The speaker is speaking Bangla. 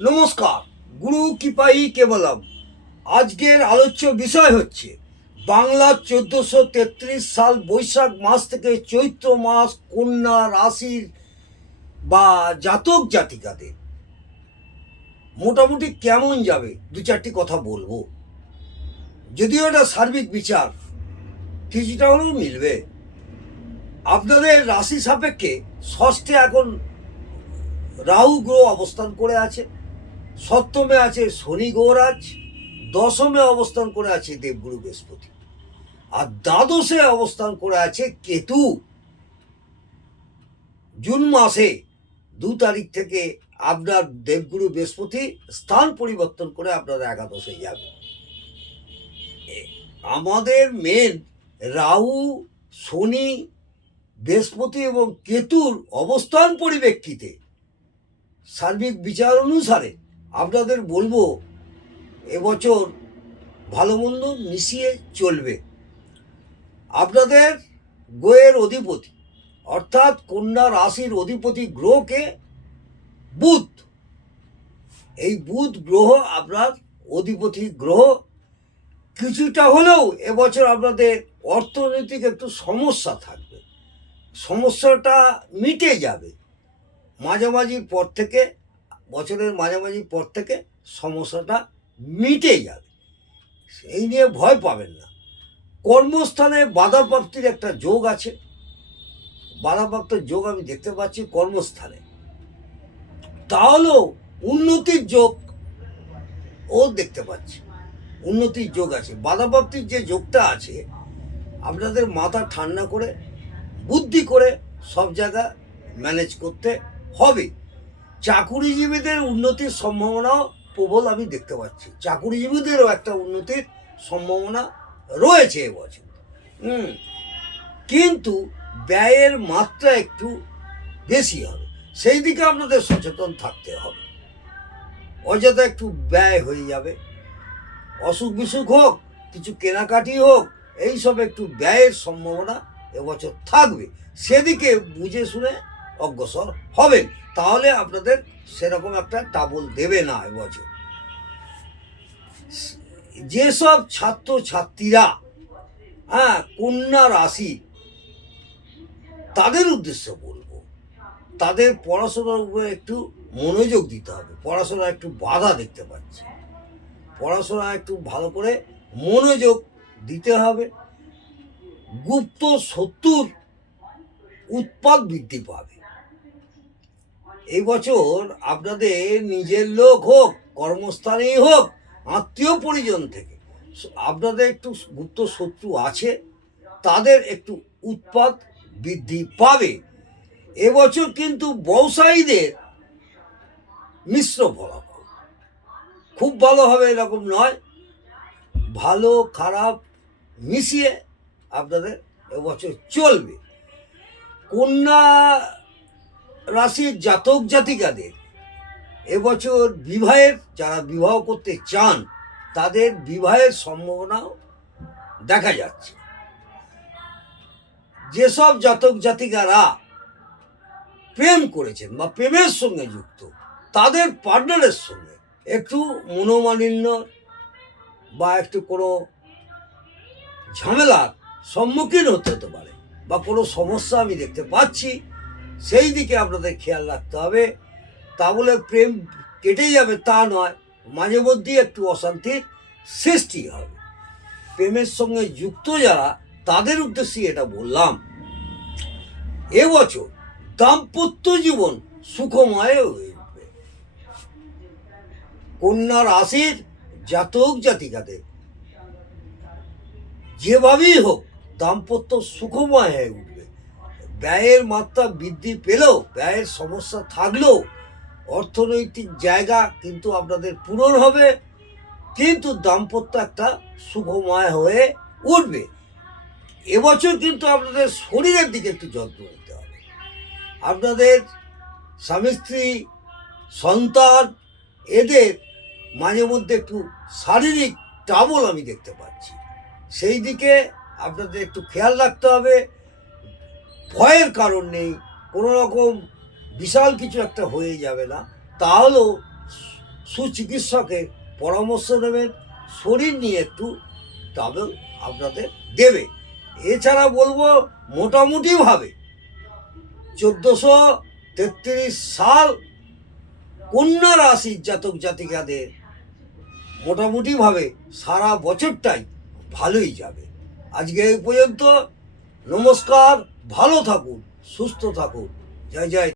নমস্কার। গুরু কৃপাই কেবলম। আজকের আলোচ্য বিষয় হচ্ছে বাংলার 1433 সাল বৈশাখ মাস থেকে চৈত্র মাস কন্যা রাশির বা জাতক জাতিকাদের মোটামুটি কেমন যাবে দু চারটি কথা বলবো। যদিও এটা সার্বিক বিচার, কিছুটা হলেও মিলবে। আপনাদের রাশি সাপেক্ষে ষষ্ঠে এখন রাহু গ্রহ অবস্থান করে আছে, সপ্তমে আছে শনি গৌরাজ, দশমে অবস্থান করে আছে দেবগুরু বৃহস্পতি, আর দ্বাদশে অবস্থান করে আছে কেতু। জুন মাসে 2 তারিখ থেকে আপনার দেবগুরু বৃহস্পতি স্থান পরিবর্তন করে আপনার একাদশে যাবে। আমাদের মেন রাহু, শনি, বৃহস্পতি এবং কেতুর অবস্থান পরিপ্রেক্ষিতে সার্বিক বিচার অনুসারে আপনাদের বলবো এবছর ভালো মন্দ মিশিয়ে চলবে। আপনাদের গ্রহের অধিপতি অর্থাৎ কন্যা রাশির অধিপতি গ্রহকে বুধ, এই বুধ গ্রহ আপনার অধিপতি গ্রহ। কিছুটা হলেও এবছর আপনাদের অর্থনৈতিক একটু সমস্যা থাকবে, সমস্যাটা মিটে যাবে মাঝামাঝির পর থেকে, বছরের মাঝামাঝির পর থেকে সমস্যাটা মিটে যাবে, সেই নিয়ে ভয় পাবেন না। কর্মস্থানে বাধাপ্রাপ্তির একটা যোগ আছে, বাধাপ্রাপ্তির যোগ আমি দেখতে পাচ্ছি কর্মস্থানে। তাহলেও উন্নতির যোগ ও দেখতে পাচ্ছি, উন্নতির যোগ আছে। বাধাপ্রাপ্তির যে যোগটা আছে, আপনাদের মাথা ঠান্ডা করে বুদ্ধি করে সব জায়গা ম্যানেজ করতে হবে। চাকুরিজীবীদের উন্নতির সম্ভাবনাও প্রবল আমি দেখতে পাচ্ছি, চাকুরিজীবীদেরও একটা উন্নতির সম্ভাবনা রয়েছে এবছর। কিন্তু ব্যয়ের মাত্রা একটু বেশি হবে, সেই দিকে আপনাদের সচেতন থাকতে হবে। অযথা একটু ব্যয় হয়ে যাবে, অসুখ বিসুখ হোক, কিছু কেনাকাটি হোক, এইসব একটু ব্যয়ের সম্ভাবনা এবছর থাকবে। সেদিকে বুঝে শুনে অগ্রসর হবেন, তাহলে আপনাদের সেরকম একটা টাবল দেবে না এবছর। যেসব ছাত্রছাত্রীরা কন্যা রাশি, তাদের উদ্দেশ্যে বলবো তাদের পড়াশোনার উপরে একটু মনোযোগ দিতে হবে। পড়াশোনা একটু বাধা দেখতে পাচ্ছি, পড়াশোনা একটু ভালো করে মনোযোগ দিতে হবে। গুপ্ত শত্রুর উৎপাত বৃদ্ধি পাবে এই বছর। আপনাদের নিজের লোক হোক, কর্মস্থানেই হোক, আত্মীয় পরিজন থেকে আপনাদের একটু গুপ্ত শত্রু আছে, তাদের একটু উৎপাত বৃদ্ধি পাবে এবছর। কিন্তু ব্যবসায়ীদের মিশ্র ফলাফল, খুব ভালো হবে এরকম নয়, ভালো খারাপ মিশিয়ে আপনাদের এবছর চলবে। কন্যা রাশির জাতক জাতিকাদের এবছর বিবাহের, যারা বিবাহ করতে চান তাদের বিবাহের সম্ভাবনাও দেখা যাচ্ছে। যেসব জাতক জাতিকারা প্রেম করেছেন বা প্রেমের সঙ্গে যুক্ত, তাদের পার্টনারের সঙ্গে একটু মনোমালিন্য বা একটু কোনো ঝামেলার সম্মুখীন হতে পারে বা কোনো সমস্যা আমি দেখতে পাচ্ছি, সেই দিকে আপনাদের খেয়াল রাখতে হবে। তা বলে প্রেম কেটে যাবে তা নয়, মাঝে মধ্যেই একটু অশান্তির সৃষ্টি হবে। প্রেমের সঙ্গে যুক্ত যারা, তাদের উদ্দেশ্যে এটা বললাম। এবছর দাম্পত্য জীবন সুখময় হয়ে উঠবে। কন্যা রাশির জাতক জাতিকাদের যেভাবেই হোক দাম্পত্য সুখময় হয়ে উঠবে। ব্যয়ের মাত্রা বৃদ্ধি পেলেও, ব্যয়ের সমস্যা থাকলেও অর্থনৈতিক জায়গা কিন্তু আপনাদের পূরণ হবে, কিন্তু দাম্পত্য একটা সুখময় হয়ে উঠবে। এবছর কিন্তু আপনাদের শরীরের দিকে একটু যত্ন নিতে হবে। আপনাদের স্বামী স্ত্রী, সন্তান, এদের মাঝে মধ্যে একটু শারীরিক ট্রাবল আমি দেখতে পাচ্ছি, সেই দিকে আপনাদের একটু খেয়াল রাখতে হবে। ভয়ের কারণ নেই, কোনো রকম বিশাল কিছু একটা হয়ে যাবে না, তাহলেও সুচিকিৎসকের পরামর্শ নেবেন, শরীর নিয়ে একটু তবে আপনাদের দেবে। এছাড়া বলবো মোটামুটিভাবে 1433 সাল কন্যা রাশির জাতক জাতিকাদের মোটামুটিভাবে সারা বছরটাই ভালোই যাবে। আজকে এই পর্যন্ত। নমস্কার, ভালো থাকুন, সুস্থ থাকুন। জয় জয়।